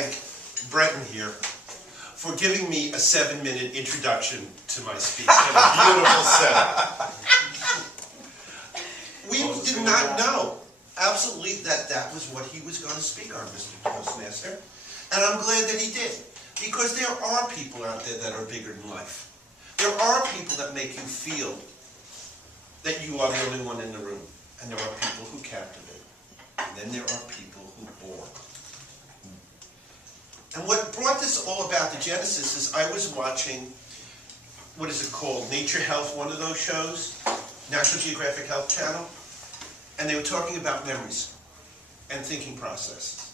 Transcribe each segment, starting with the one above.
thank Breton here for giving me a 7-minute introduction to my speech. And a beautiful setup. We did not know absolutely that was what he was going to speak on, Mr. Toastmaster. And I'm glad that he did. Because there are people out there that are bigger than life. There are people that make you feel that you are the only one in the room. And there are people who captivate. And then there are people who bore. And what brought this all about, the genesis, is I was watching, what is it called, Nature Health, one of those shows, National Geographic Health Channel, and they were talking about memories and thinking processes.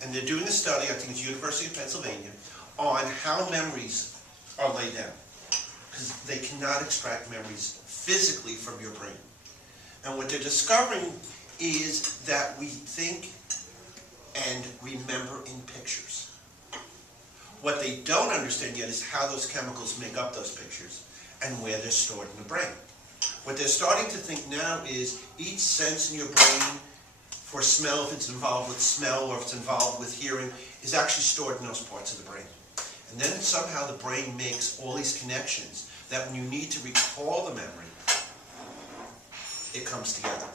And they're doing a study, I think it's University of Pennsylvania, on how memories are laid down. Because they cannot extract memories physically from your brain. And what they're discovering is that we think and remember in pictures. What they don't understand yet is how those chemicals make up those pictures and where they're stored in the brain. What they're starting to think now is each sense in your brain, for smell, if it's involved with smell or if it's involved with hearing, is actually stored in those parts of the brain. And then somehow the brain makes all these connections that when you need to recall the memory, it comes together.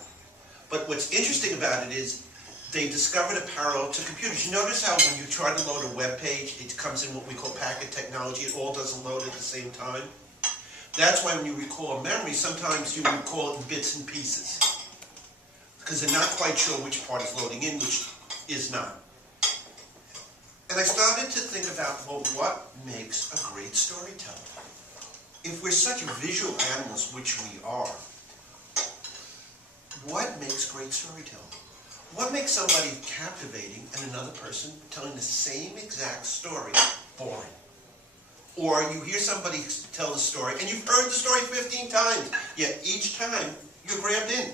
But what's interesting about it is they discovered a parallel to computers. You notice how when you try to load a web page, it comes in what we call packet technology. It all doesn't load at the same time. That's why when you recall a memory, sometimes you recall it in bits and pieces. Because they're not quite sure which part is loading in, which is not. And I started to think about, well, what makes a great storyteller? If we're such visual animals, which we are, what makes great storytelling? What makes somebody captivating and another person telling the same exact story boring? Or you hear somebody tell the story, and you've heard the story 15 times, yet each time you're grabbed in.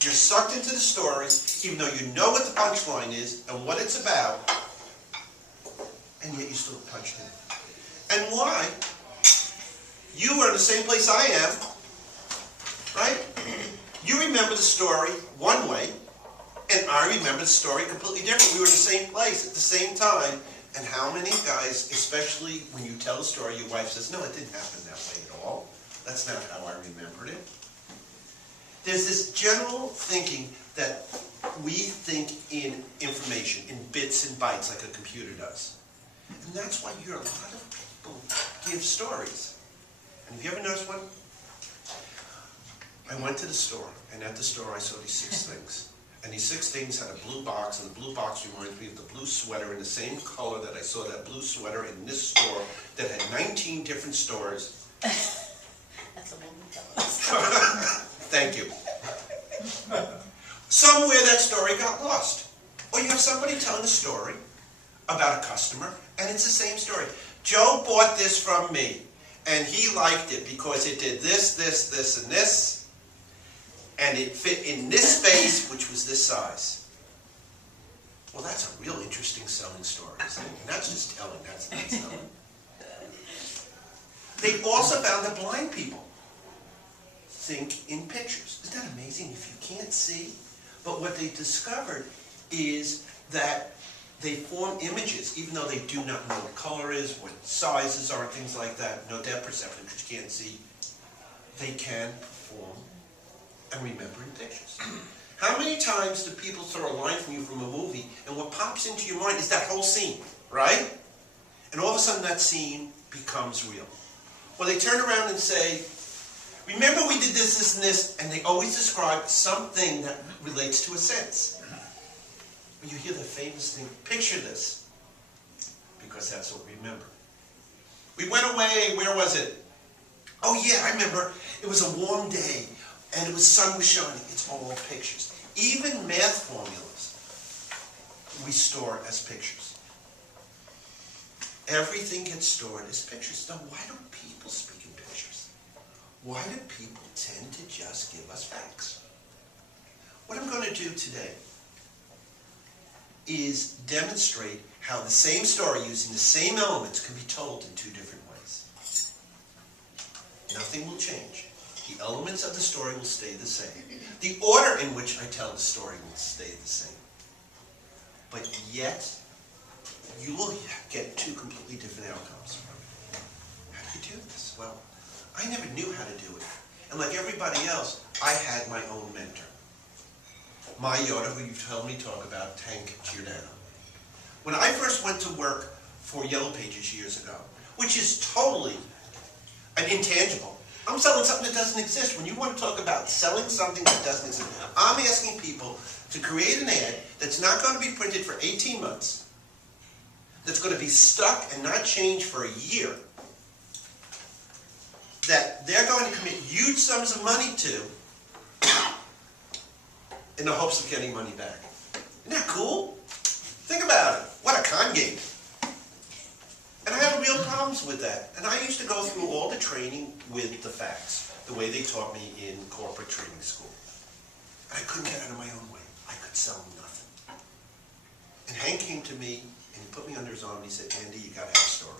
You're sucked into the story, even though you know what the punchline is and what it's about, and yet you still punched in. And why? You are in the same place I am, right? You remember the story one way, and I remember the story completely different. We were in the same place at the same time. And how many guys, especially when you tell a story, your wife says, no, it didn't happen that way at all. That's not how I remembered it. There's this general thinking that we think in information, in bits and bytes, like a computer does. And that's why you hear a lot of people give stories. And have you ever noticed one? I went to the store, and at the store I saw these 6 things. And these 6 things had a blue box, and the blue box reminds me of the blue sweater in the same color that I saw that blue sweater in this store that had 19 different stores. That's a woman telling. Thank you. Somewhere that story got lost. Or you have somebody telling a story about a customer, and it's the same story. Joe bought this from me, and he liked it because it did this, this, this, and this. And it fit in this space, which was this size. Well, that's a real interesting selling story, isn't it? And that's just telling, that's not selling. They also found that blind people think in pictures. Isn't that amazing if you can't see? But what they discovered is that they form images, even though they do not know what color is, what sizes are, things like that, no depth perception because you can't see. They can perform and remember in pictures. How many times do people throw a line from you from a movie, and what pops into your mind is that whole scene, right? And all of a sudden that scene becomes real. Or they turn around and say, remember we did this, this, and this, and they always describe something that relates to a sense. When you hear the famous thing, picture this, because that's what we remember. We went away, where was it? Oh yeah, I remember, it was a warm day, and the sun was shining. It's all pictures. Even math formulas we store as pictures. Everything gets stored as pictures. Now, why do people speak in pictures? Why do people tend to just give us facts? What I'm going to do today is demonstrate how the same story using the same elements can be told in 2 different ways. Nothing will change. The elements of the story will stay the same. The order in which I tell the story will stay the same. But yet, two completely different outcomes. How do you do this? Well, I never knew how to do it. And like everybody else, I had my own mentor. My Yoda, who you've heard me talk about, Tank Giordano. When I first went to work for Yellow Pages years ago, which is totally an intangible. I'm selling something that doesn't exist. When you want to talk about selling something that doesn't exist, I'm asking people to create an ad that's not going to be printed for 18 months, that's going to be stuck and not change for a year, that they're going to commit huge sums of money to in the hopes of getting money back. Isn't that cool? Think about it. What a con game. And I had real problems with that. And I used to go through all the training with the facts, the way they taught me in corporate training school. And I couldn't get out of my own way. I could sell nothing. And Hank came to me and he put me under his arm and he said, Andy, you gotta have a story.